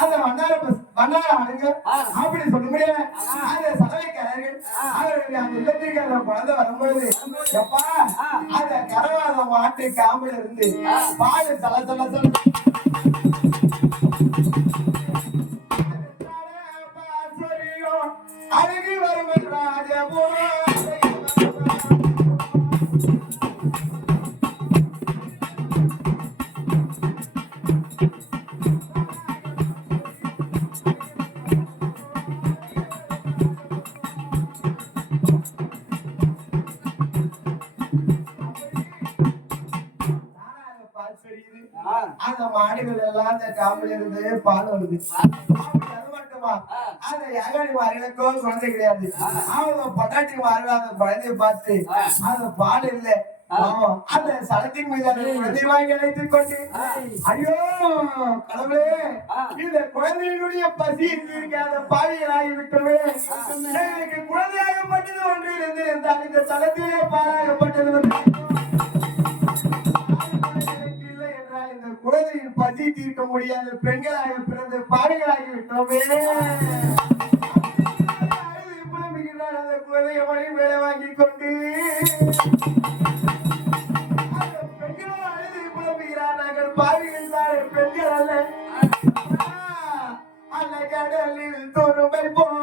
அந்த வண்ணார ஆளுங்க அப்படி சொல்ல முடியல. அந்த சலவைக்காரர்கள் அவர்களுடைய அந்த இல்லத்திற்கு அந்த குழந்தை வரும்போது எப்பா அந்த கரவாத மாட்டு காம்புல இருந்து பால் சல சல சல அழகு வரும் ராஜபுரம். அந்த மாடுகள் எல்லாம் அந்த காம்புல இருந்து பால் வருது. அது மட்டுமா அந்த யாகாடி மார்களுக்கோ குழந்தை கிடையாது. அவங்க பொட்டாட்டி மார்கள் அந்த குழந்தைய பார்த்து அந்த பால் இல்லை அந்த சலத்தின் மீது குழந்தை வாங்கி அழைத்துக் கொண்டு ஐயோ கடவுளே இந்த குழந்தையினுடைய பசி இருக்காத பாவிகளாகி விட்டவே எனக்கு குழந்தையாகப்பட்டது ஒன்று இருந்து இருந்தால் இந்த தளத்திலே பாராகப்பட்டது இந்த குழந்தையின் பசி தீர்க்க முடியாத பெண்களாக பிறந்த பாவிகளாகி விட்டோமே. அந்த குழந்தைய மணி வேலை வாங்கி கொண்டு பெண்களும் அழுது புலம்புகிறார். நாங்கள் பாவிகள் தான் பெண்கள் அல்ல. அந்த கடலில் தோறுமை போன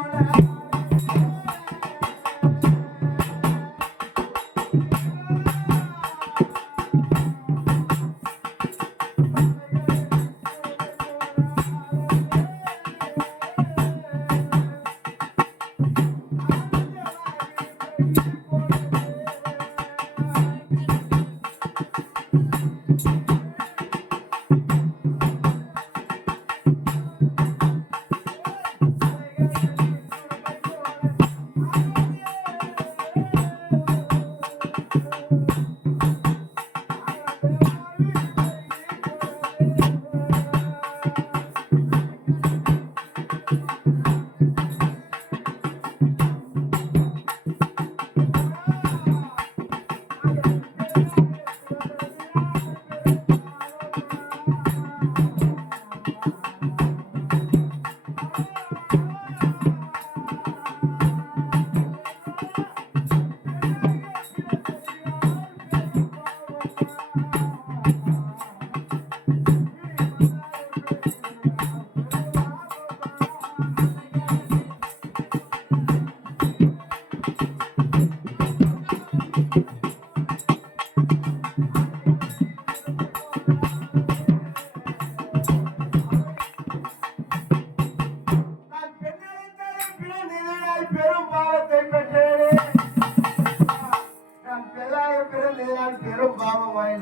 பெரும் பாவமாய்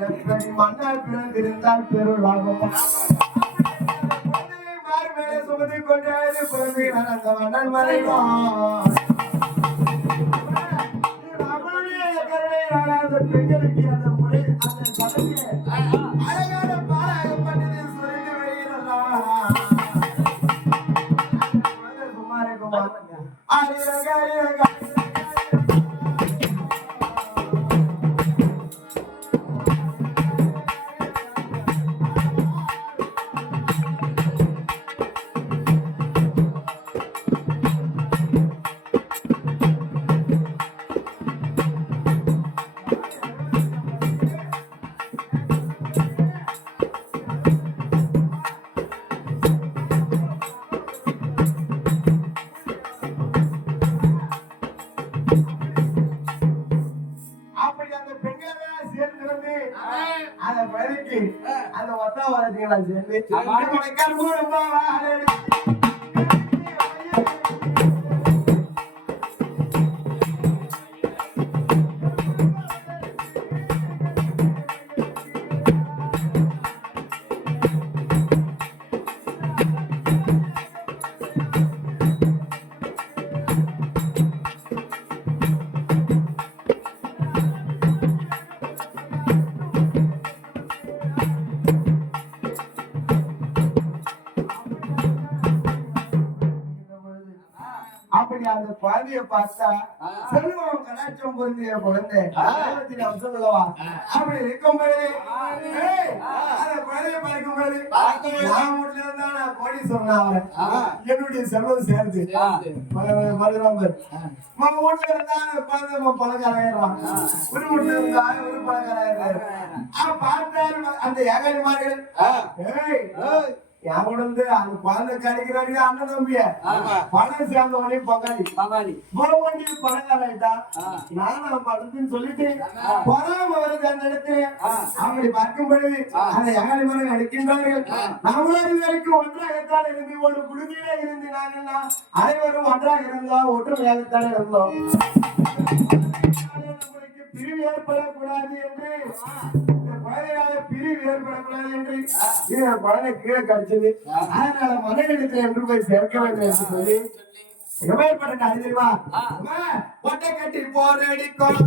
மன்னால் பிறந்திருந்தால் பெரும் லாபம். மேலே சுமதி கொண்டாது குழந்தைகள் அந்த மன்னன் மறைவான் அந்த பெண்களுக்கு அந்த முறை அந்த சடங்கு அழகான பாராகப்பட்டது சுரந்து வெளியிடலாம். சும்மா இருக்குமா அரிரங்க அரிரங்க அந்த ஒத்தா வரதுங்களா அப்படி அந்த குழந்தைய பார்த்தா செல்வம் கடாட்சம் பொருந்திய குழந்தை சொல்லவா அப்படி இருக்கும்போது அந்த குழந்தைய பார்க்கும்போது நான் வீட்டுல இருந்தா நான் கோடி சொன்னேன் என்னுடைய செல்வம் சேர்ந்து மதுராம்பர் வீட்டுல இருந்தா குழந்தை பணக்காராயிரம் ஒரு வீட்டுல இருந்தா ஒரு பணக்காராயிரம் பார்த்தாரு அந்த ஏகாதிமார்கள் என் வந்து அந்த குழந்தை கிடைக்கிறாரு அண்ணன் தம்பிய பணம் சேர்ந்தவனே பங்காளி போவண்டி பணக்காராயிட்டா நானும் பணத்துன்னு சொல்லிட்டு பொறாம வருது அந்த இடத்துல அப்படி பார்க்கும்போது அந்த ஏகாதி மரம் நடிக்கின்றார்கள் நம்மளும் வரைக்கும் ஒன்றாகத்தான் இருந்து ஒரு குடுமையில இருந்து நாங்கள் அனைவரும் ஒன்றாக இருந்தோம் ஒற்றுமையாகத்தான் இருந்தோம் பிரிவு ஏற்படக்கூடாது என்று குழந்தையாக பிரிவு ஏற்படக்கூடாது என்று குழந்தை கீழே கடிச்சது அதனால மனைவிடத்தில் என்று போய் சேர்க்க வேண்டும் என்று சொல்லி எப்பேற்பட்ட அறிஞருவா ஒட்டை கட்டி போரடிக்கும்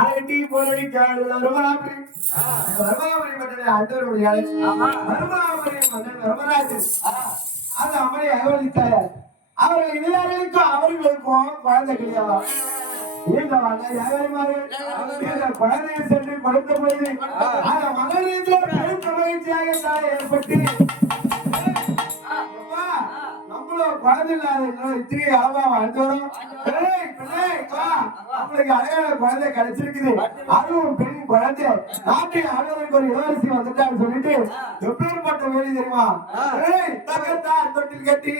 அரைட்டி போரடி காடு வருமாபுரி மட்டும் ஆண்டவருடைய வருமாபுரி மன்னன் வருமராஜன் அது அம்மையை அகவலித்தார் அவர்கள் இருவர்களுக்கும் அவர்களுக்கும் குழந்தை கிடையாது குழந்தையை சென்று கொடுத்த பொழுது அந்த மகளிர் கருத்த மகிழ்ச்சியாக ஏற்பட்டு நம்மளும் குழந்தை இல்லாத இத்திரி அளவா வாழ்ந்தோம் அவங்களுக்கு அழகான குழந்தை கிடைச்சிருக்குது அதுவும் பெண் குழந்தை நாட்டில் ஆளுநருக்கு ஒரு இளவரசி வந்துட்டான்னு சொல்லிட்டு எப்பேற்பட்ட வேலை தெரியுமா தகத்தான் தொட்டில் கட்டி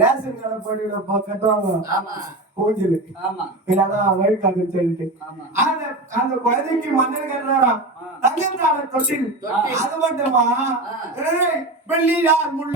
ரேஷன் கடை போட்டியில கட்டுவாங்க ஊஞ்சல் இல்லன்னா வழிகாட்டு சொல்லிட்டு அந்த குழந்தைக்கு மன்னன் கட்டுறாராம் தங்கத்தால தொட்டில் அது மட்டுமா வெள்ளி யார் முள்ள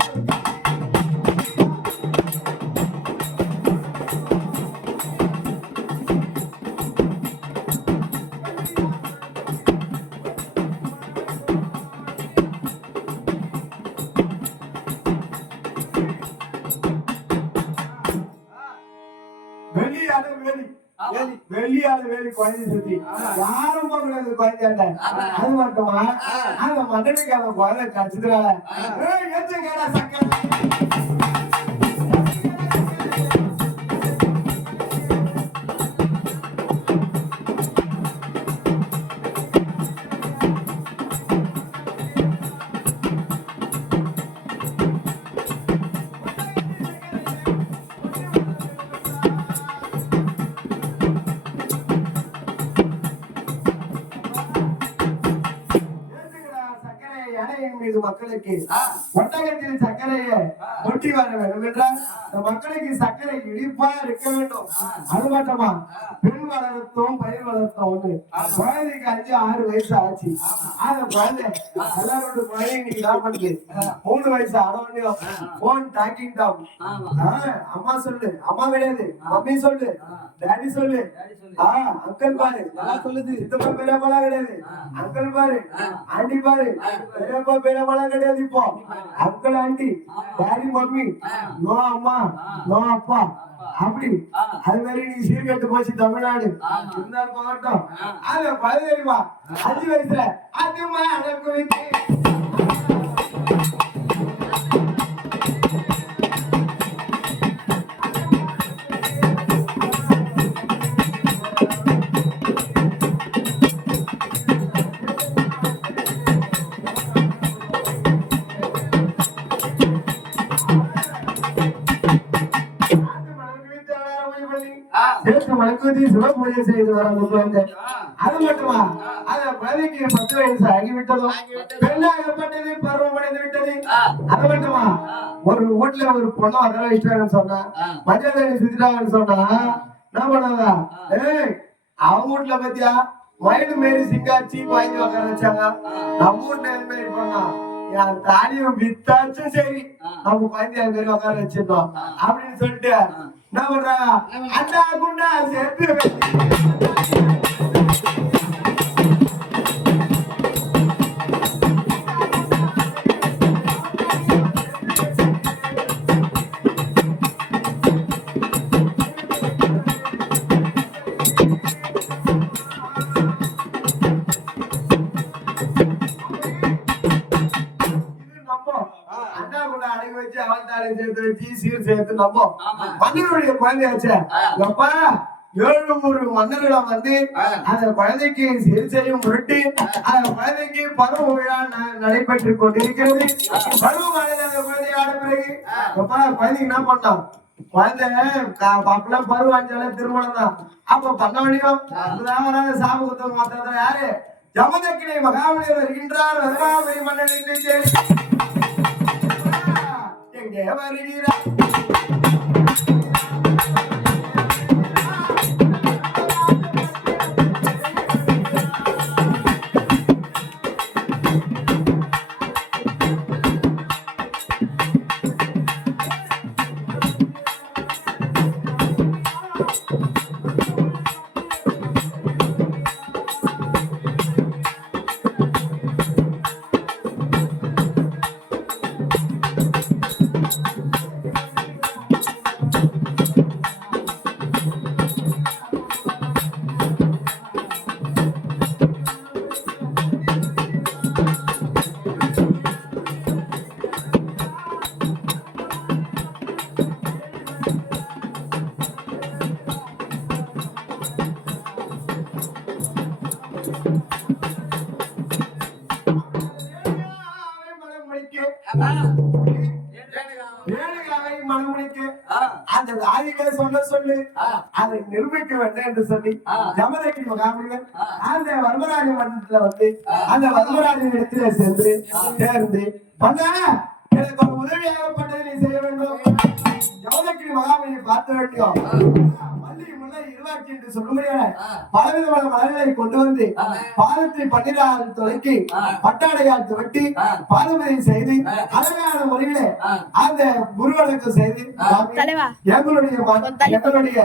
வெள்ளியால வேலி குழந்தை சுத்தி யாரும் போகிறது குழந்தை அது மட்டுமா அந்த மண்டலுக்கு அந்த குழந்தை கடிச்சதுனால கேடா சக்கரை மக்களுக்கு ஒட்டகத்தில் சர்க்கரையை கொட்டி வர வேண்டும் என்றால் மக்களுக்கு சர்க்கரை இனிப்பா இருக்க வேண்டும் அது மட்டுமா பெண் வளர்த்தோம் பயிர் வளர்த்தோம் ஒண்ணு குழந்தைக்கு 5-6 வயசு ஆச்சு அந்த குழந்தை எல்லாரோட குழந்தை இன்னைக்கு தான் பண்ணுது 3 வயசு அடவண்டியும் போன் டாக்கிங் டாப் அம்மா சொல்லு அம்மா கிடையாது மம்மி சொல்லு டாடி சொல்லு அங்கிள் பாரு சொல்லுது சித்தப்பா பெரியப்பா கிடையாது அங்கிள் பாரு ஆண்டி பாரு பெரியப்பா பெரியப்பா கிடையாது இப்போ uncle aunty daddy mummy no அம்மா நோ அப்பா அப்படி அது மாதிரி நீ சீர்கட்டு போச்சு தமிழ்நாடு இருந்தாலும் போகட்டும் அது பதவிமா 5 வயசுல அதுமா அடக்கு வைத்து விளக்குத்தி சிவபூஜை செய்து வர குழந்தை. அது மட்டுமா அந்த குழந்தைக்கு 10 வயசு ஆகிவிட்டதும் பெண்ணாகப்பட்டது பருவம் அடைந்து விட்டது. அது மட்டுமா ஒரு வீட்டுல ஒரு பொண்ணு அதர வச்சிட்டாங்கன்னு சொன்னா மஞ்சள் தண்ணி சுத்திட்டாங்கன்னு சொன்னா என்ன பண்ணாங்க? அவங்க வீட்டுல பத்தியா வயது மாரி சிங்காச்சி வாங்கி உட்கார வச்சாங்க. நம்ம வீட்டுல எது மாரி பண்ணா என் தாலியும் வித்தாச்சும் சரி நம்ம குழந்தைய மாரி உட்கார வச்சிருந்தோம் அப்படின்னு சொல்லிட்டு என்ன பண்றாங்க? அண்டா குண்டா சேர்த்து சேர்த்து வச்சு சீர் சேர்த்து நம்ம மன்னருடைய குழந்தையாச்சு. அப்ப 700 மன்னர்களை வந்து அந்த குழந்தைக்கு சீர் செய்யும் பொருட்டு அந்த குழந்தைக்கு பருவ விழா நடைபெற்று கொண்டிருக்கிறது. பருவமானது அந்த குழந்தை ஆட பிறகு அப்ப குழந்தைக்கு என்ன பண்ணோம்? குழந்தை அப்பெல்லாம் பருவம் அஞ்சாலும் திருமணம் தான். அப்ப பண்ண முடியும் சாமி குத்தம் மாத்திர யாரு? ஜமதக்கினை மகாபலிவர் வருகின்றார். வருமாவரி மன்னன் எங்கே வருகிறார்? அந்த ஆதிகளை சொல்ல சொல்லி அதை நிரூபிக்க வேண்டும் என்று சொல்லி ஜமதக்கினி மகாபலிவர் அந்த வர்மராஜ மண்டலத்துல வந்து அந்த வர்மராஜ இடத்துல சேர்ந்து எனக்கு ஒரு உதவியாகப்பட்டதை நீ செய்ய வேண்டும். ஜமதக்கினி மகாபலியை பார்த்த வேண்டியும் மல்லி முல்லை இருவாட்சி என்று சொல்ல முடியாது பலவிதமான மலர்களை கொண்டு வந்து பாதத்தை 12 தொலைக்கி பட்டாடையால் துவட்டி பாதமதி செய்து அழகான முறையிலே அந்த குருவனுக்கு செய்து எங்களுடைய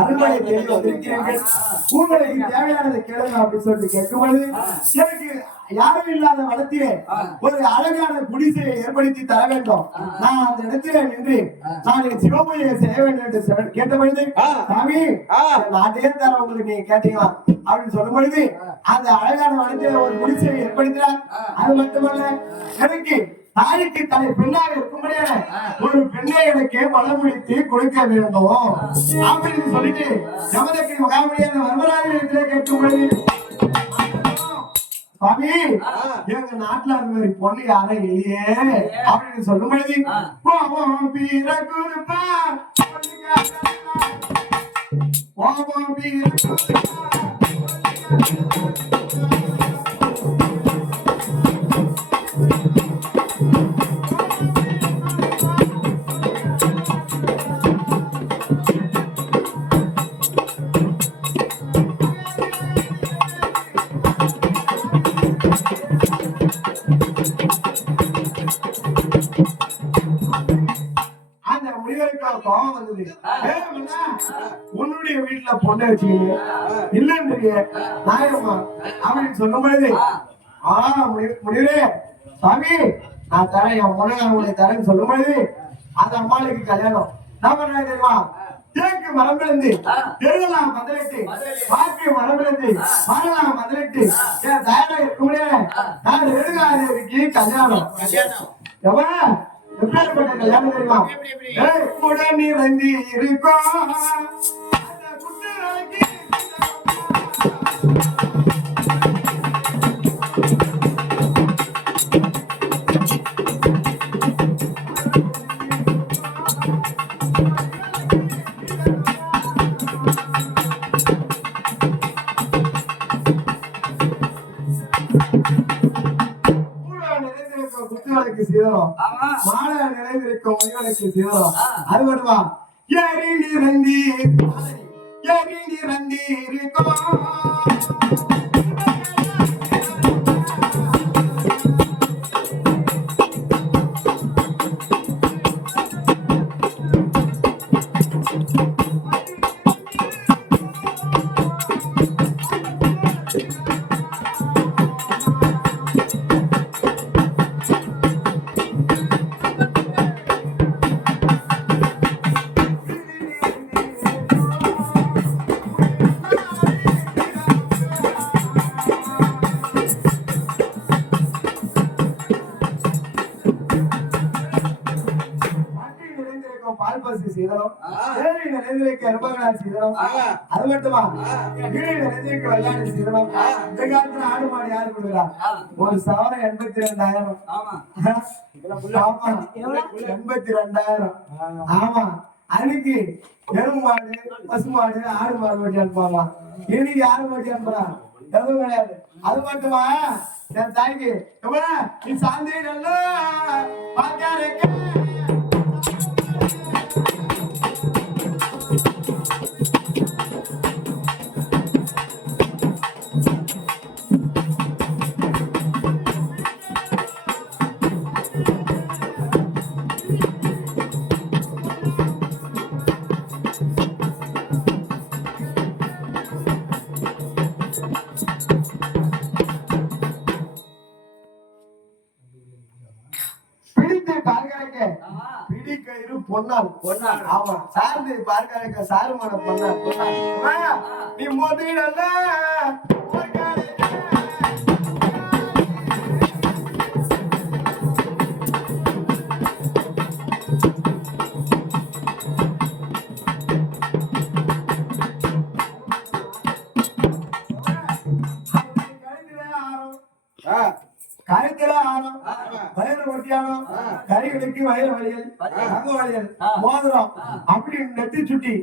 அருள்மலை தேடி வந்திருக்கிறீர்கள். உங்களுக்கு தேவையானதை கேளுங்க அப்படின்னு சொல்லிட்டு கேட்கும்போது எனக்கு யாரும் இல்லாத வளத்திலே ஒரு அழகான குடிசையை ஏற்படுத்தி தர வேண்டும். நான் அந்த இடத்திலே நின்று நான் சிவபூஜையை செய்ய வேண்டும் என்று கேட்டபொழுது சாமி நாட்டையே தர உங்களுக்கு நீங்க கேட்டீங்களா அப்படின்னு சொல்லும் பொழுது அந்த அழகான வளத்திலே ஒரு குடிசையை ஏற்படுத்தினார். அது மட்டுமல்ல எனக்கு தாய்க்கு தலை பெண்ணாக இருக்கும்படியான ஒரு பெண்ணை எனக்கு மனமுடித்து கொடுக்க வேண்டும் அப்படின்னு சொல்லிட்டு ஜமதக்கினி மகாபலியான வர்மராஜன் இடத்திலே கேட்கும்பொழுது சுவாமி எங்க நாட்டுல அந்த மாதிரி பொண்ணு யாரும் இல்லையே அப்படின்னு சொல்லும் பொழுது உன்னுடைய வீட்டுல பொண்ணை வச்சுக்கீங்க இல்லைன்றீங்க நாயம்மா அப்படின்னு சொல்லும் பொழுது முடியவே சாமி நான் தரேன் என் பொண்ணை உங்களை தரேன்னு சொல்லும் பொழுது அந்த அம்மாளுக்கு கல்யாணம் என்ன பண்றாங்க தெரியுமா? தேக்கு மரம்பிழந்து தெருவெல்லாம் மதலிட்டு பாக்கு மரம்பிழந்து மரலாம் மதலிட்டு தயாரா இருக்க முடியாது நான் நெடுங்காதேவிக்கு கல்யாணம் எப்பேற்பட்ட கல்யாணம் தெரியுமா? உடனே ரந்தி இருக்கோம் குத்துவிளக்கு சீதனம் மாலை நிறைந்திருக்கும் மணிவிளக்கு சீதனம் அது மட்டுமா எரி நிறைந்தி இருக்கும் அது மட்டுமா விளையாடு சீதனம் இந்த காலத்துல ஆடு மாடு யாரு கொடுக்குறா ஒரு சவரம் 82,000 82,000 ஆமா அதுக்கு எருமை மாடு பசு மாடு ஆடு மாடு வட்டி அனுப்பாங்க இன்னைக்கு யாரு வட்டி அனுப்புறா எதுவும் கிடையாது அது மட்டுமா என் தாய்க்கு நீ சாந்தி நல்லா பாக்காருக்க பொன்னாள் ஆமா சார்ந்து பார்க்க சாருமான பொன்னாள் நீ மோதிடல கருத்துல ஆனம் வயிறு ஒட்டியானம் கறிகளுக்கு வயிறு வலியல் அங்கு வலியல் மோதிரம் அப்படி நெட்டி சுட்டி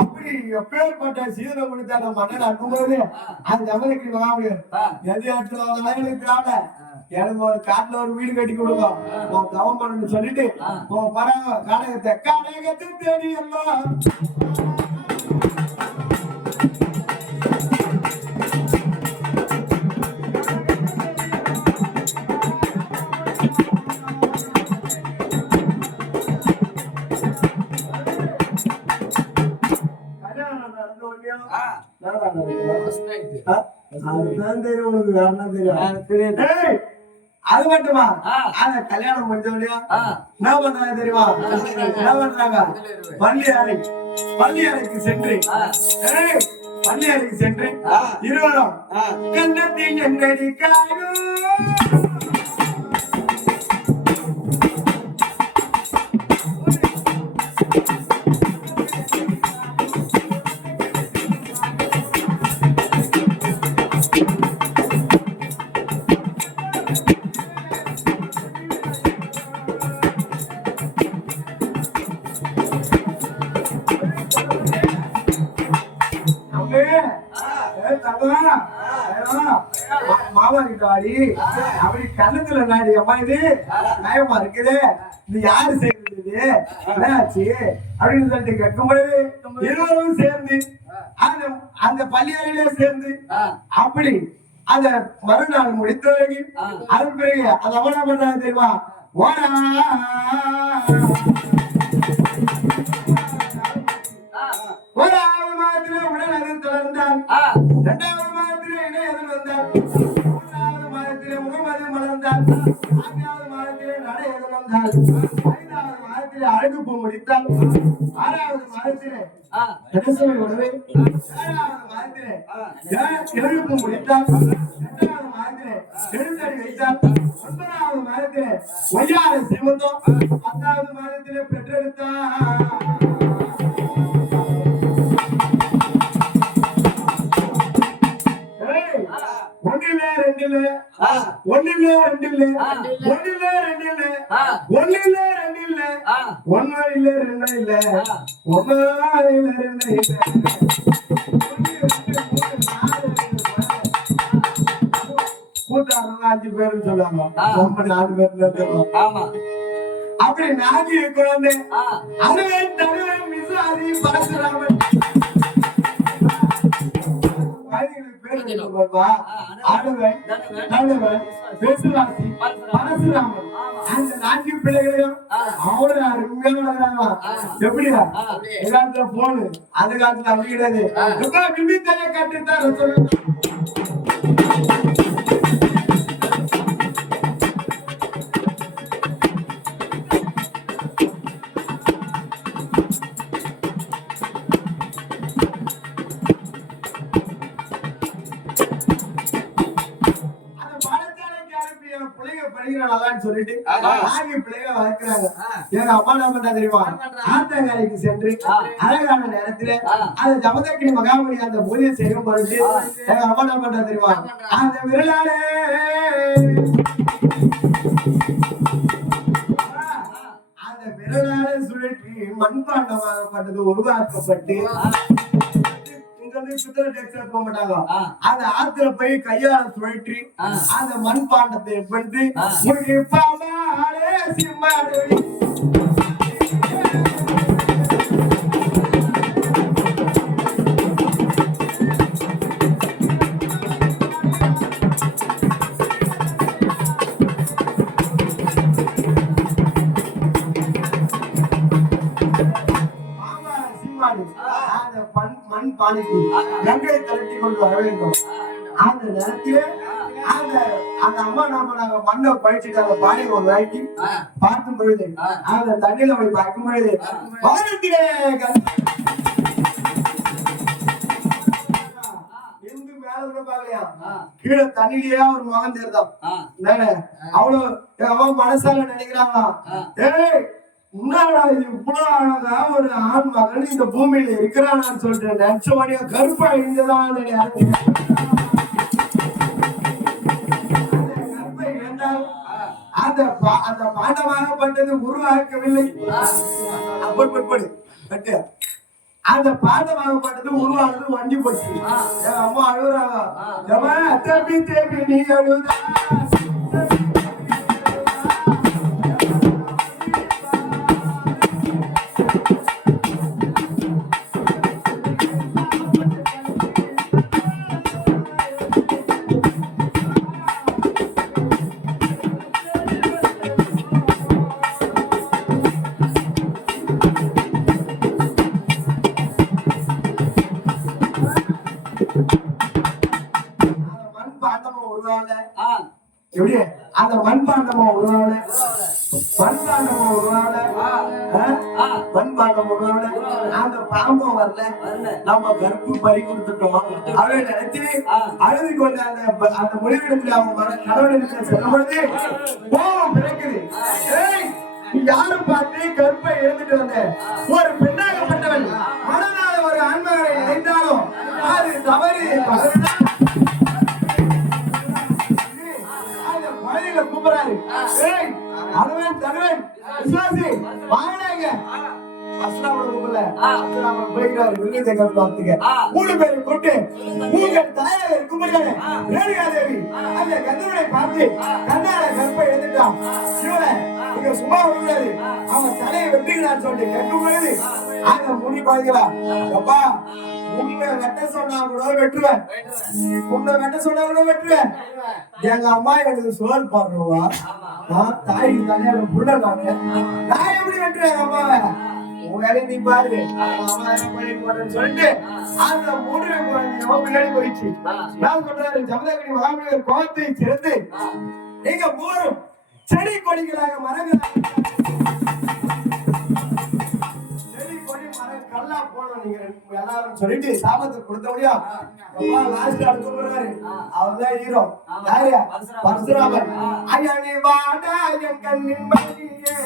அப்படி எப்பேற்பட்ட சீதனம் கொடுத்தா நம்ம அண்ணன் அனுப்பும்போது அது நம்மளுக்கு வாங்க முடியாது எது இடத்துல எனக்கு எனக்கு ஒரு காட்டுல ஒரு வீடு கட்டி கொடுங்க தவம் பண்ணு சொல்லிட்டு பரவாயில்ல காடகத்தை தெரியும் அது மட்டுமா அத கல்யாணம் முடிஞ்சோடயா என்ன பண்றாங்க தெரியுமா என்ன பண்றாங்க பள்ளியறைக்கு சென்று இருவரும் கண்ணத்தின் என்னடி காயும் மாமா கிட்டாடி அப்படி கண்ணத்துல நாடி அம்மா இது நயமா இருக்குது இது யாரு செய்யறது என்னாச்சு அப்படின்னு சொல்லிட்டு கேட்கும்போது இருவரும் சேர்ந்து அந்த பள்ளியறையிலே சேர்ந்து அப்படி அந்த மறுநாள் முடித்த அதன் பிறகு அந்த அவனா பண்றாங்க தெரியுமா ஓடா ஓராவது மாதத்திலே உடல் எதிர் தொடர்ந்தார் 2வது மாதத்திலே இணை எதிர் வந்தார் 3வது மாதத்திலே முகமது மலர்ந்தார் 4வது மாதத்திலே நடை எதிர் வந்தார் 5வது மாதத்திலே அழகு பூ முடித்தார் 6வது மாதத்திலே தரிசனை உடவே 7வது மாதத்திலே எழுப்பு முடித்தார் 8வது மாதத்திலே எழுந்தடி வைத்தார் 9வது மாதத்திலே ஒய்யாரை சிவந்தோம் 10வது மாதத்திலே பெற்றெடுத்தார் ஒன்னிலே ரெண்டில்ல கூட்டாளர்கள் 5 பேருன்னு சொல்லுவாங்க. ரொம்ப 4 பேர் சொல்லுவாங்க. ஆமா. அப்படி 4 குழந்தை அனுவன் தனுவன் விசாரி பரசுராமன் பரசுராமன் அந்த 4 பிள்ளைகளையும் அவ்வளவு அருமையா வளர்றாங்க. எப்படியா காலத்துல போனு அந்த காலத்துல அப்படி கிடையாது. விமித்தைய கட்டுத்தான் சொல்லுங்க. சொல்லிட்டு பிள்ளைகளை வளர்க்கிறாங்க. எங்க அம்மா என்ன பண்றா தெரியுமா? ஆத்தங்கரைக்கு சென்று அழகான நேரத்துல அந்த ஜமதக்கினி மகாமணி அந்த பூஜை செய்யும் பொழுது எங்க அம்மா என்ன பண்றா தெரியுமா? அந்த விரலாலே அந்த விரலாலே சுழற்றி மண்பாண்டமாகப்பட்டது உருவாக்கப்பட்டு அந்த ஆத்துல போய் கையால சுழற்றி அந்த மண் பாண்டத்தை எடுத்து மண் பானைக்கு கங்கையை திரட்டி கொண்டு வர வேண்டும். அந்த நேரத்திலே அந்த அம்மா நாம மண்ணை பழிச்சுட்டு அந்த பானையை ஒரு வாங்கி பார்க்கும் பொழுது அந்த தண்ணியில போய் பார்க்கும் பொழுது வானத்திலே இந்து மேல கூட பாக்கலையா, கீழே தண்ணியிலேயே ஒரு மகன் தேர்தான். அவ்வளவு எங்க அம்மா மனசால நினைக்கிறாங்களா, ஏய் உன்னாடா இது இவ்வளவு அழகா ஒரு ஆண் மகன் இந்த பூமியில இருக்கிறான்னு சொல்லிட்டு நினைச்ச மணியா கருப்பா இருந்ததான் கருப்பை இருந்தால் அந்த பாண்டமாகப்பட்டது உருவாக்கவில்லை. அந்த பாண்டமாகப்பட்டது உருவானது வண்டி போச்சு. என் அம்மா அழுகுறாங்க, தம்பி தேவி நீ அழுதா எப்படி அந்த மண்பாண்டமா உருவான அந்த பாம்பம் வரல, நம்ம கருப்பு பறி கொடுத்துட்டோம். அவரை நினைச்சு அழுது கொண்ட அந்த முடிவெடுத்துல அவங்க கடவுள் சொல்லும் பொழுது கோபம் பிறக்குது. யாரும் பார்த்து கருப்பை எழுந்துட்டு வந்த ஒரு பெண்ணாகப்பட்டவன் மனதால ஒரு ஆண்மகனை நினைத்தாலும் அது தவறு. கூப்பிடுறாரு, அனுவன் தனுவன் விசுவாசி வாங்கினாங்க. மூணு பேரை கொண்டு உங்கள் தாயாக இருக்கும்படியான ரேணுகாதேவி அந்த கந்தனை பார்த்து கண்ணால கற்பை எழுந்துட்டான். இவனை இங்க சும்மா விடாது, அவன் தலையை வெட்டுகிறான்னு சொல்லிட்டு கேட்கும் பொழுது அந்த முடி பாய்களா, அப்பா உன்னை வெட்ட சொன்னா கூட வெட்டுவேன், உன்னை வெட்ட சொன்னா கூட வெட்டுவேன். எங்க அம்மா எனக்கு சோறு பாடுறவா, தாய்க்கு தனியாக புள்ள நாங்க, நான் எப்படி வெட்டுவேன் அம்மாவை? உன் வேலையை நீ பாரு, அம்மா என்ன பண்ணிட்டு போறேன்னு சொல்லிட்டு அந்த மூணு பின்னாடி போயிடுச்சு. நான் சொல்றாரு, ஜமதக்கினி மகாமணியர் கோபத்தை சிறந்து நீங்க மூவரும் செடி கொடிகளாக மரங்களாக கல்லா போனோம் நீங்க எல்லாரும் சொல்லிட்டு சாபத்தை கொடுத்த முடியும். லாஸ்ட் கூப்பிடுறாரு, அவர்தான் ஹீரோ. யாரு? பரசுராமன். ஐயா நீ வாடா என் கண்ணின் மணியே,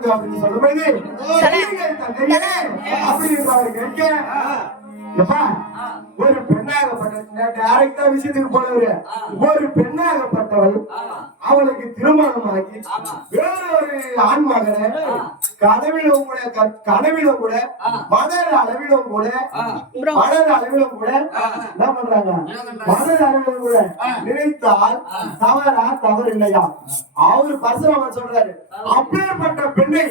வேண்டும் அப்படின்னு சொல்லும்போது அப்படின்னு அவர் கேட்க ஒரு பெண்ணாகப்பட்ட டைரக்டா விஷயத்துக்கு போனவரு ஒரு பெண்ணாகப்பட்டவள் அவளுக்கு திருமணமாகி வேறொரு ஆண் மகனை கனவிலும் கூட மனத அளவிலும் கூட என்ன பண்றாங்க மனத அளவிலும் கூட நினைத்தால் தவறு இல்லையா அவரு பரசுராமன் சொல்றாரு அப்பேற்பட்ட பெண்ணை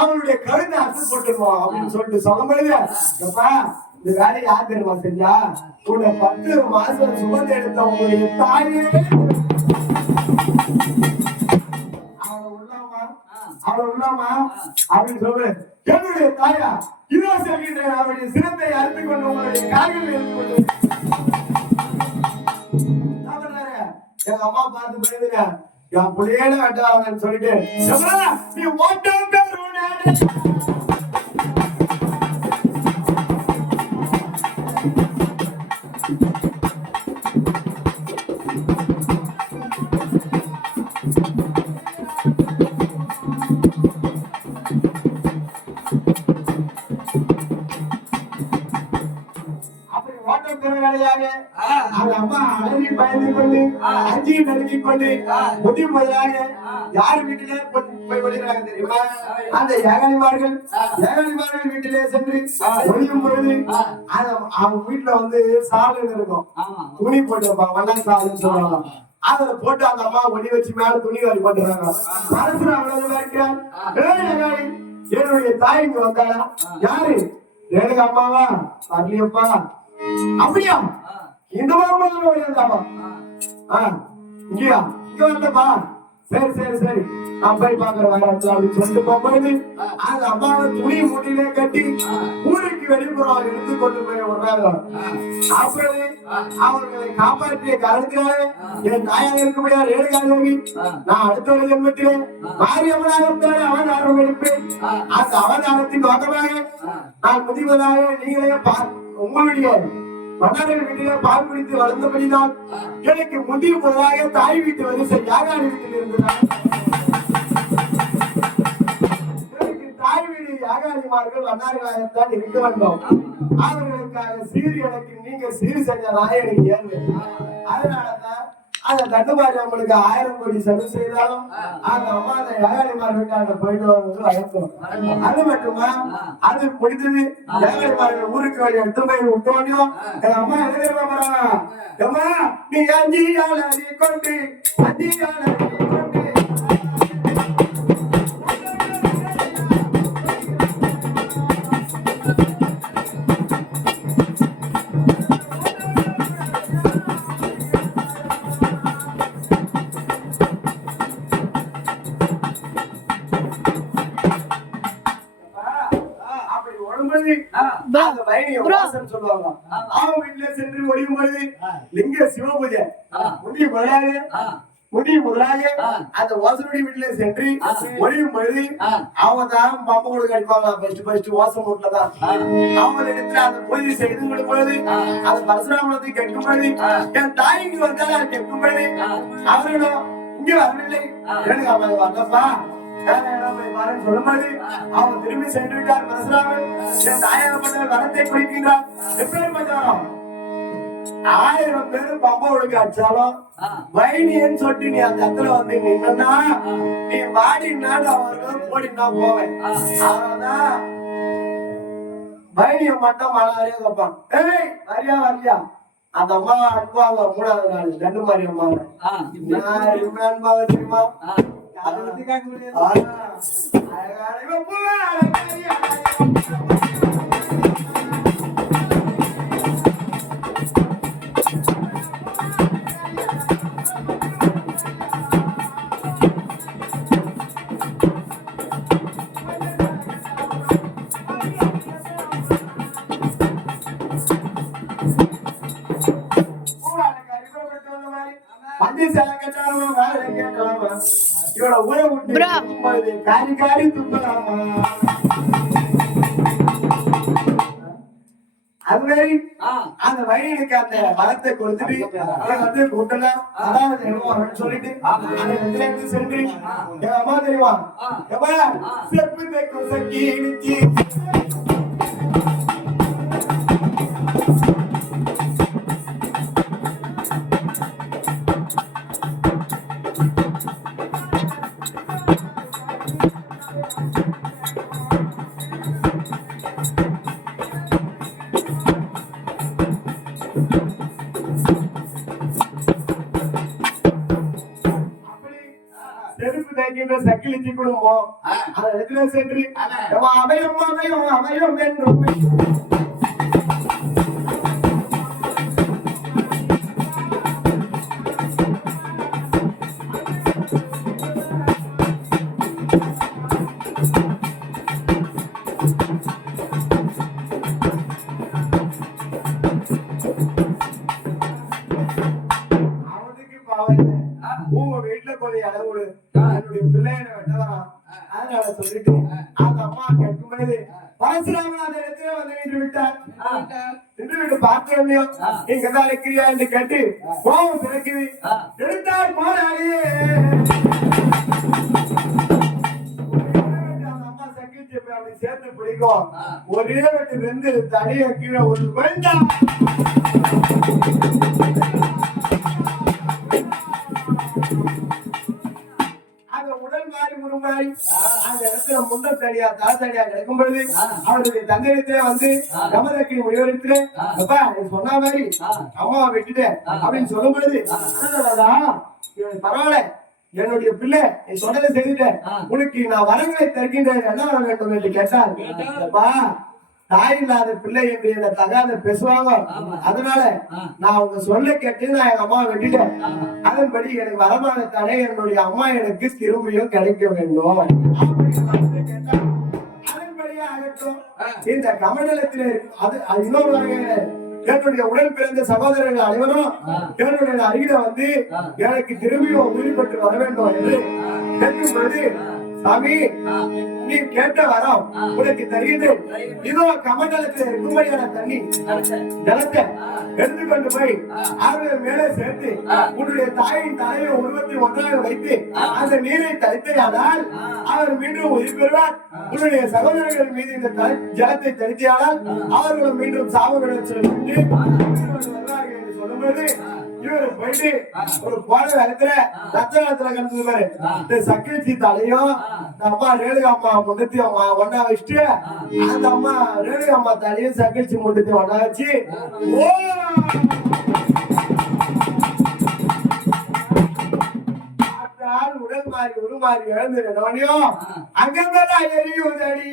அவளுடைய கருத்தை அசு போட்டுருவோம் அப்படின்னு சொல்லிட்டு சொல்லும்போது இந்த வேலையை யார் தெரியுமா செஞ்சா உன்னை 10 மாசம் சுமந்து எடுத்த உங்களுடைய தாயே அவள் உள்ளாமா அப்படின்னு சொல்லு என்னுடைய தாயா இதோ சொல்கின்றேன் அவருடைய சிரத்தை அறுத்து கொண்டு உங்களுடைய கால்களில் எடுத்து கொண்டு எங்க அம்மா பார்த்து போயிருங்க என் பிள்ளையோட வெட்டாவன்னு சொல்லிட்டு நீ ஓட்டம் பேர் அம்மா அழகி பயந்து கொண்டு அஞ்சி நடுக்கிக் கொண்டு முடி முதலாக யார் வீட்டிலே போய் ஒளிகிறாங்க தெரியுமா அந்த ஏகாலிமார்கள் வீட்டிலே சென்று ஒளியும் பொழுது அவங்க வீட்டுல வந்து சாலுன்னு இருக்கும் துணி போட்டு வண்ணா சாலுன்னு சொல்லுவாங்க அதுல போட்டு அந்த அம்மா ஒளி வச்சு மேல துணி வாரி போட்டுறாங்க மனசுல அவ்வளவு இருக்கிறான் என்னுடைய தாய் இங்க வந்தாளா யாரு எனக்கு அம்மாவா வரலையப்பா அப்படியா இந்த வாரமா இங்கயா இங்க வரலப்பா சரி நான் போய் பாக்குறேன் வராது அப்படின்னு சொல்லிட்டு போகும்போது அந்த அம்மாவை துணி மூட்டிலே கட்டி ஊருக்கு வெளிப்புறம் எடுத்து கொண்டு போய் விடுறாங்க அப்படி அவர்களை காப்பாற்றிய காரணத்தினால என் தாயாக இருக்க முடியாது ரேணுகாதேவி நான் அடுத்த ஒரு ஜென்மத்திலே மாரியம்மனாக அவன் ஆர்வம் எடுப்பேன் அந்த அவதாரத்தின் நோக்கமாக நான் முதிவதாக நீங்களே உங்களுடைய மன்னர்கள் வீட்டிலே பால் குடித்து வளர்ந்தபடிதான் எனக்கு முதிய முதலாக தாய் வீட்டு வரிசை யாகாடி வீட்டில் இருந்ததால் எனக்கு தாய் வீடு யாகாடிமார்கள் மன்னர்களாகத்தான் இருக்க வேண்டும் அவர்களுக்காக சீர் எனக்கு நீங்க சீர் செஞ்சதான் எனக்கு ஏழு அதனாலதான் அந்த தண்டுமாரி அவங்களுக்கு 1000 கோடி செலவு செய்தாலும் அந்த அம்மா அந்த ஏகாலிமார் வீட்டாண்ட போயிட்டு வந்து வளர்த்தோம் அது மட்டுமா அது முடிஞ்சது ஏகாலிமார்கள் ஊருக்கு வழி எடுத்து போய் விட்டோம் எங்க அம்மா எழுதிருவா போறாங்க அம்மா நீ அஞ்சியால கொண்டு லிங்க சிவபூஜை முடி முதலாக அந்த வாசனுடைய வீட்டுல சென்று ஒளியும் பொழுது அவங்க தான் பம்பு கொடுக்க அடிப்பாங்க ஃபர்ஸ்ட் வாசம் வீட்டுலதான் அவங்க இடத்துல அந்த பூஜை செய்து கொள்ளும் பொழுது அந்த பரசுராமத்தை கேட்கும் பொழுது என் தாய்க்கு வந்தாலும் கேட்கும் பொழுது அவர்களும் இங்க வரவில்லை எனக்கு அவங்க வந்தப்பா சொல்லும்போது அவன் திரும்பி சென்று விட்டார் பரசுராமன் என் தாயாகப்பட்ட வரத்தை குறிக்கின்றார் எப்பேற்பட்டாலும் 1000 பேரு பம்பளுக்கு அடிச்சாலும் வைனியன்னு சொல்லிட்டு நீ அந்த இடத்துல வந்து நின்னா நீ வாடினாடு அவர்கள் போடினா போவேன் அவதான் வைனிய மட்டும் மழை வரைய வைப்பான் ஏய் வரியா அந்த அம்மா அனுப்புவாங்க 3வது நாள் ரெண்டு மாதிரி அம்மாவை அனுப்பாங்க தெரியுமா அது மாறி அந்த வயலுக்கு அந்த மரத்தை கொடுத்துட்டு வந்து கூட்டலாம் அதாவது சொல்லிட்டு அந்த இடத்துல இருந்து சென்று என் அம்மா தெரியுமா செப்பு தைக்கும் சக்கி இடிச்சு சக்கிலிச்சு குடும்பம் அந்த இடத்துல சென்று அவையும் அவையும் அவையும் என்றும் உங்க வீட்டுல கொஞ்சம் அளவு என்னுடைய பிள்ளைய வெட்டவரான் அதனால சொல்லிட்டு அந்த அம்மா கேட்கும்போது பரசுராமன் அந்த இடத்துல வந்து நின்று விட்டார். நின்று விட்டு பார்த்தோம்லையோ நீங்க தான் இருக்கிறியா என்று கேட்டு கோபம் பிறக்குது. எடுத்தார் போனாலே அந்த அம்மா சக்கிச்சு அப்படி சேர்த்து பிடிக்கும். ஒரே வெட்டு ரெண்டு தனிய கீழே ஒரு வேண்டாம் அந்த இடத்துல முன்ன தனியா தாத்தடியா கிடைக்கும் பொழுது அவருடைய தந்தையிடத்திலே வந்து கமலக்கி முடிவெடுத்து சொன்ன மாதிரி அம்மாவை விட்டுட்டேன் அப்படின்னு சொல்லும் பொழுது பரவாயில்ல என்னுடைய பிள்ளை நீ சொன்னதை செய்துட்டேன் உனக்கு நான் வரங்களை தருகின்றேன் என்ன வர வேண்டும் என்று கேட்டால் தாய் இல்லாத பிள்ளை என்று என்ன தகாத பேசுவாங்க அதனால நான் அவங்க சொல்ல கேட்டு நான் எங்க அம்மாவை வெட்டிட்டேன் அதன்படி எனக்கு வரமானத்தானே என்னுடைய அம்மா எனக்கு திரும்பியும் கிடைக்க வேண்டும் அதன்படியே ஆகட்டும் இந்த கமண்டலத்திலே அது இன்னொரு வகையில என்னுடைய உடல் பிறந்த சகோதரர்கள் அனைவரும் என்னுடைய அருகில வந்து எனக்கு திரும்பியும் உயிர் பெற்று வர வேண்டும் என்று கேட்கும் பொழுது சாமி நீ கேட்ட வரம் உனக்கு தருகிறேன் இதோ கமண்டலத்தில் இருக்கும்படியான தண்ணி ஜலத்தை எடுத்துக்கொண்டு போய் அவர்கள் மேலே சேர்த்து உன்னுடைய தாயின் தலையை உருவத்தை ஒன்றாக வைத்து அந்த நீரை தடுத்தையானால் அவர் மீண்டும் உயிர் பெறுவார். உன்னுடைய சகோதரர்கள் மீது இந்த ஜலத்தை தடுத்தியானால் அவர்களும் மீண்டும் சாபவிடத்தில் வருவார்கள் என்று சொல்லும்போது இவரு போயிட்டு ஒரு போன காலத்துல ரத்த காலத்துல கலந்து பாரு இந்த சக்கிலிச்சி தலையும் அம்மா ரேணுகா அம்மா முன்னத்தி அம்மா ஒன்னா வச்சுட்டு அந்த அம்மா ரேணுகா அம்மா தலையும் சக்கிலிச்சி முன்னத்தி ஒன்னா வச்சு உடல் மாறி உருமாறி இழந்துடும் அங்கதான் எரியுதடி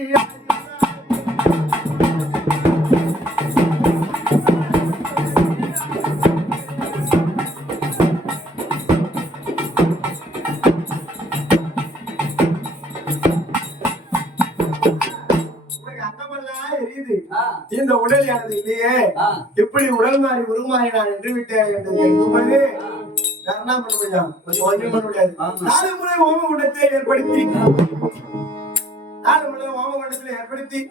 இந்த உடல் எனது இல்லையே இப்படி உடல் மாறி உருமாறி நான் நின்று விட்டேன் என்று கேட்கும்போது என்ன பண்ண முடியும் ஒன்றும் பண்ண முடியாது. 4 முறை ஓமகுண்டத்தை ஏற்படுத்தி 4 முறை ஓமகுண்டத்தில் ஏற்படுத்தி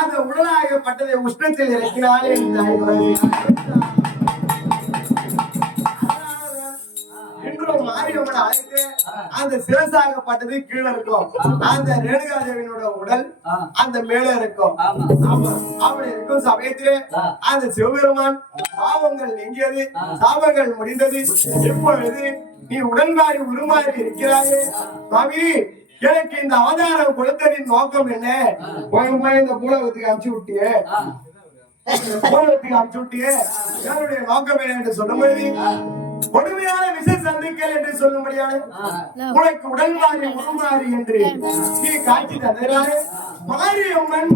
அந்த உடலாகப்பட்டதை உஷ்ணத்தில் இறக்கினாலே மாரியம்மன் அழைத்து அந்த சிரசாகப்பட்டது கீழே இருக்கும். அந்த ரேணுகாதேவியோட உடல் அந்த மேல இருக்கும். அப்படி இருக்கும் சமயத்திலே அந்த சிவபெருமான் பாவங்கள் நீங்கியது, சாபங்கள் முடிந்தது. இப்பொழுது நீ உடல் மாறி உருமாறி இருக்கிறாயே சுவாமி, எனக்கு இந்த அவதாரம் கொடுத்ததின் நோக்கம் என்ன? போய் இந்த பூலகத்துக்கு அனுப்பிச்சு விட்டியே, பூலகத்துக்கு அனுப்பிச்சு விட்டியே, என்னுடைய நோக்கம் என்ன என்று சொல்லும்போது கொடுமையான விசை சந்திக்கல் என்று சொல்லும்படியான உனக்கு உடல் மாறி உருமாறி என்று நீ காட்சி தந்ததாலே மாரியம்மன்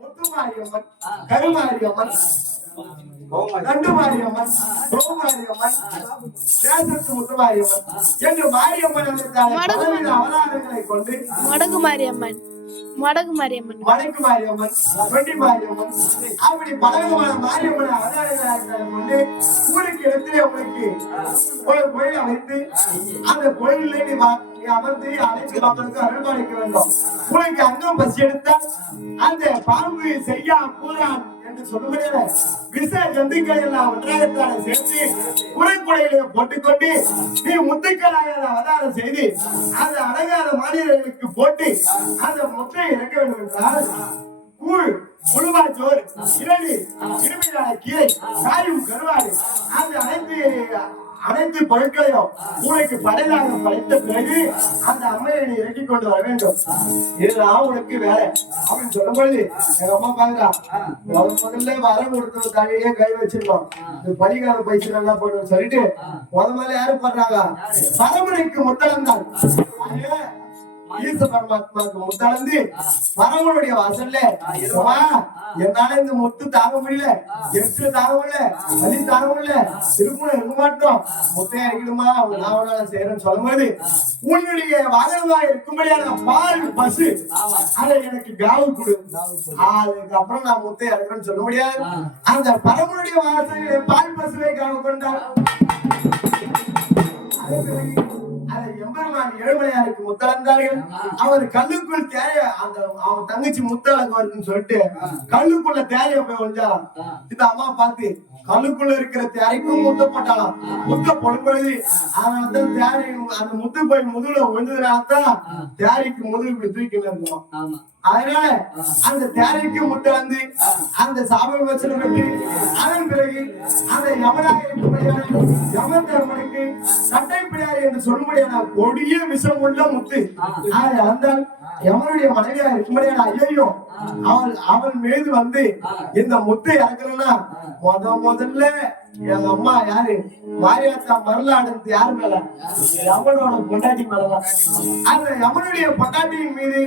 முத்துமாரியம்மன், கருமாரியம்மன், கண்டுமாரியம்மன், கோமாரியம்மன், தேசத்து முத்துமாரியம்மன் என்று மாரியம்மன் அவதாரங்களை கொண்டு மடகு மாரியம்மன் மடகு மாரியம்மன், மடக்கு மாரியம்மன், வெட்டி மாரியம்மன், அப்படி பலவிதமான மாரியம்மன் அவதாரங்களை கொண்டு ஊருக்கு இடத்துல உங்களுக்கு ஒரு கோயில் அமைத்து அந்த கோயிலே நீ அமர்ந்து அனைத்து மக்களுக்கு அருள்பாலிக்க வேண்டும். உனக்கு அங்கம் பசி எடுத்தால் அந்த பாம்பு செய்யா கூறான் என்று சொல்லும்போது விஷ ஜந்துக்களை எல்லாம் ஒன்றாகத்தான சேர்த்து குறைக்குடையிலே போட்டுக்கொண்டு நீ முத்துக்களாக அவதாரம் செய்து அந்த அடங்காத மாநிலங்களுக்கு போட்டு அந்த முத்தை இறக்க வேண்டும் என்றால் கூழ் முழுவா சோறு இரண்டு இருமையான கீரை காயும் கருவாடு அந்த அனைத்து பொருட்களையும் உனக்கு படையாக படைத்த பிறகு அந்த அம்மையை நீ இறக்கி கொண்டு வர வேண்டும். இதுதான் உனக்கு வேலை அப்படின்னு சொல்லும் பொழுது எங்க அம்மா பாக்குறா முதல்ல வரம் கொடுத்த தழையே கை வச்சிருக்கோம், படிக்காத பைசா நல்லா போடணும்னு சொல்லிட்டு முதல்ல யாரு போடுறாங்க பரமனுக்கு முத்தளந்தான் ஈச பரமாத்மாவுக்கு முத்தளந்து பரமனுடைய வாசல்ல என்னால இந்த முத்து தாங்க முடியல, எட்டு தாங்க முடியல, வலி தாங்க முடியல, திருப்பூர் இருக்க மாட்டோம், முத்தையா இருக்கணுமா நான் செய்யறேன்னு சொல்லும்போது உன்னுடைய வாகனமா இருக்கும்படியான பால் பசு அதை எனக்கு காவு கொடு, அதுக்கப்புறம் நான் முத்தையா இருக்கிறேன்னு சொல்ல முடியாது. அந்த பரமனுடைய வாசல்ல பால் பசுவை காவு கொண்டார். ஏழுமலையாருக்கு முத்தளந்தார்கள். அவர் கல்லுக்குள் தேய அந்த அவன் தங்கச்சி முத்தளங்க வருதுன்னு சொல்லிட்டு கல்லுக்குள்ள தேரைய போய் ஒழிஞ்சாலாம். இந்த அம்மா பார்த்து கல்லுக்குள்ள இருக்கிற தேரைக்கும் முத்த போட்டாலாம். முத்த பொழுது அதனாலதான் தேரை அந்த முத்து போய் முதுகுல ஒழிஞ்சதுனாலதான் தேரைக்கு முதுகு இப்படி தூக்கில இருக்கும். அதனால அந்த தேரைக்கு முத்தளந்து அந்த சாபம் வச்சனம் பெற்று அதன் பிறகு அந்த யமனாக யமன் தர்மனுக்கு சட்டை பிள்ளையார் என்று சொல்லும்படியான கொடிய விஷம் உள்ள முத்து அதை வந்தால் யமனுடைய மனைவியா இருக்கும்படியான ஐயோ அவன் மீது வந்து இந்த முத்தை இறக்கணும்னா முதல்ல எங்க அம்மா யாரு மாரியாத்தா மருளாடுறது யாரு மேல யமனோட பொண்டாட்டி மேலதான். அந்த யமனுடைய பொண்டாட்டியின் மீது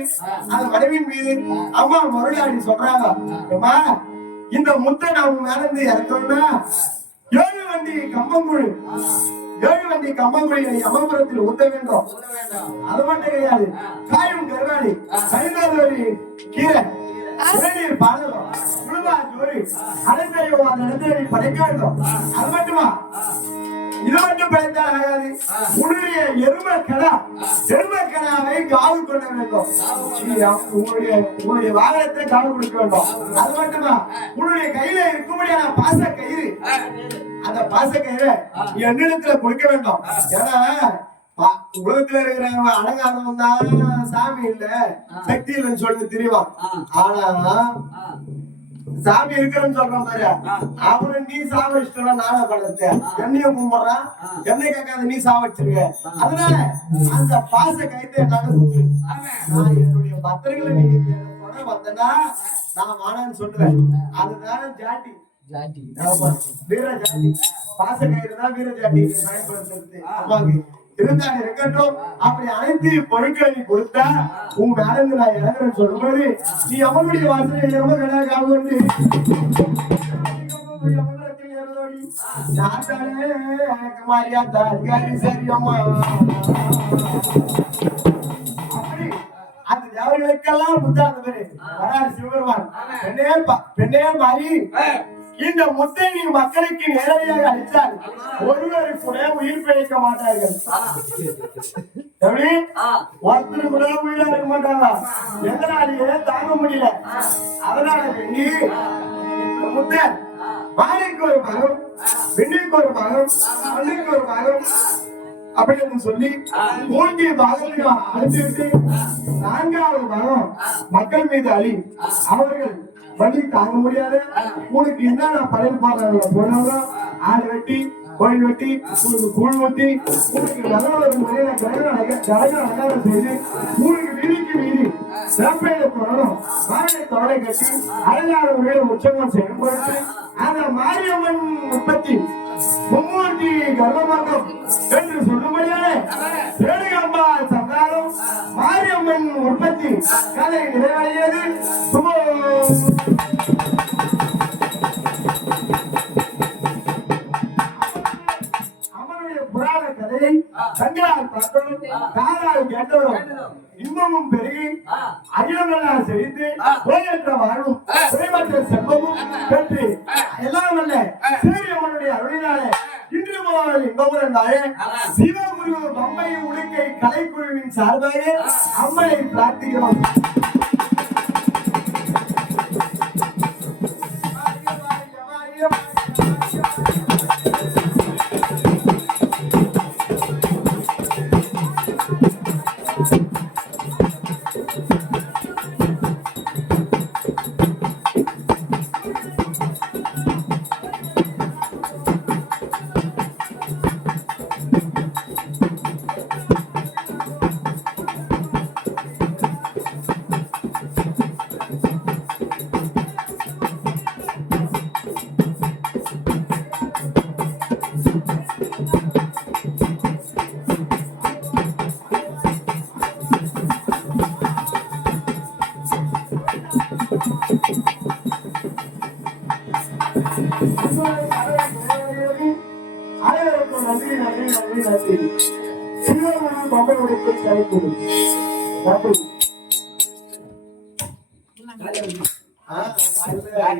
அந்த மனைவியின் மீது அம்மா மருளாடி சொல்றாங்க, அம்மா இந்த முத்தை நாம மேல இருந்து இறக்கணும்னா 7 வண்டி கம்பங்குழியை யமபுரத்தில் ஊத்த வேண்டும். அது மட்டும் கிடையாது, காயும் கருவாடி கரிநாதரி கீரை இளநீர் பாடலும் முழுவா ஜோடி அனைத்தையோ அந்த இடத்துல படைக்க வேண்டும். அது மட்டுமா இது மட்டும் படைத்தால் ஆகாது, உன்னுடைய எருமை கடாவை காவு கொள்ள வேண்டும். உன்னுடைய வாகனத்தை காவு கொடுக்க வேண்டும். அது மட்டுமா உன்னுடைய கையில இருக்கும்படியான பாச கயிறு அந்த பாச கயிறை என்னிடத்துல கொடுக்க வேண்டும். ஏன்னா உலகத்துல இருக்கிற அலங்காரம் தான் சாமி இல்ல சக்தி இல்லைன்னு சொல்லிட்டு தெரியும். ஆனா சாமி இருக்கிறன்னு சொல்றான் பாரு, அவனை நீ சாவடிச்சிட்டா நானா பண்ணது என்னையும் கும்பிடுறான், என்னை கேட்காத நீ சாவடிச்சிருக்க. அதனால அந்த பாச கைத்தை என்னால நான் என்னுடைய பத்திரிகளை நீங்க சொல்ல வந்தனா நான் வானான்னு சொல்லுவேன். அதுதான் ஜாட்டி வீர ஜாட்டி பாச கயிறு தான் வீர ஜாட்டி பயன்படுத்துறது அம்மாக்கு இருந்தாங்க இருக்கட்டும். அப்படி அனைத்து பொருட்களை நீ கொடுத்தா உன் மேலந்து நான் இறங்குறேன்னு சொல்லும்போது நீ அவனுடைய வாசனை ரொம்ப கடாக கொண்டு மாரியாத்தா சரி அம்மா அப்படி அந்த தேவர்களுக்கெல்லாம் புத்தாந்த பேரு வராரு சிவபெருமான். பெண்ணே மாறி இந்த முத்தை நீ மக்களுக்கு நேரடியாக அளித்தால் ஒருவரை கூட உயிர் பிழைக்க மாட்டார்கள். எப்படி ஒருத்தர் கூட உயிரா இருக்க மாட்டாங்க. எதனாலேயே தாங்க முடியல. அதனால வேண்டி முத்தை மாறிக்கு ஒரு மகம், பெண்ணுக்கு ஒரு மகம், மண்ணுக்கு ஒரு மகம் அப்படின்னு சொல்லி 3 பாகங்களையும் அழிச்சுவிட்டு 4வது மகம் மக்கள் மீது அழி. அவர்கள் வழி தாங்க முடியாது. உனக்கு என்ன படையல் பாடுறாங்க போனாங்க ஆடு வெட்டி கோழி வெட்டி உனக்கு கூழ் ஊத்தி உனக்கு நல்ல ஒரு முறையில அலங்காரம் செய்து உனக்கு வீதிக்கு வீதி சிறப்பையில தொடரும் மாலை தொடரை கட்டி அலங்கார முறையில உற்சவம் செய்யும் பொழுது அந்த மாரியம்மன் உற்பத்தி மும்மூர்த்தி கர்ப்பமாகும் என்று சொல்லும்படியாலே ரேணுகாம்பா சங்காரம் மாரியம்மன் உற்பத்தி கதை நிறைவடைகிறது. அம்மனுடைய புராண கதையை கண்களால் பார்த்தோம், காதால் கேட்டோம். இன்பமும் பெருகி அகிலமெல்லாம் செழித்து கோயற்ற வாழும் குறைமற்ற செல்வமும் பெற்று எல்லாம் வல்ல சூரியவனுடைய அருளினாலே இன்று முதல் இன்பமுடன் வாழ சிவகுரு பம்பை உடுக்கை கலைக்குழுவின் சார்பாக அம்மனை பிரார்த்திக்கிறோம். அனைவருக்கும் நன்றி நன்றி நன்றி நன்றி. சிவகுரு பம்பை உடுக்கை கலைக்குழு நன்றி.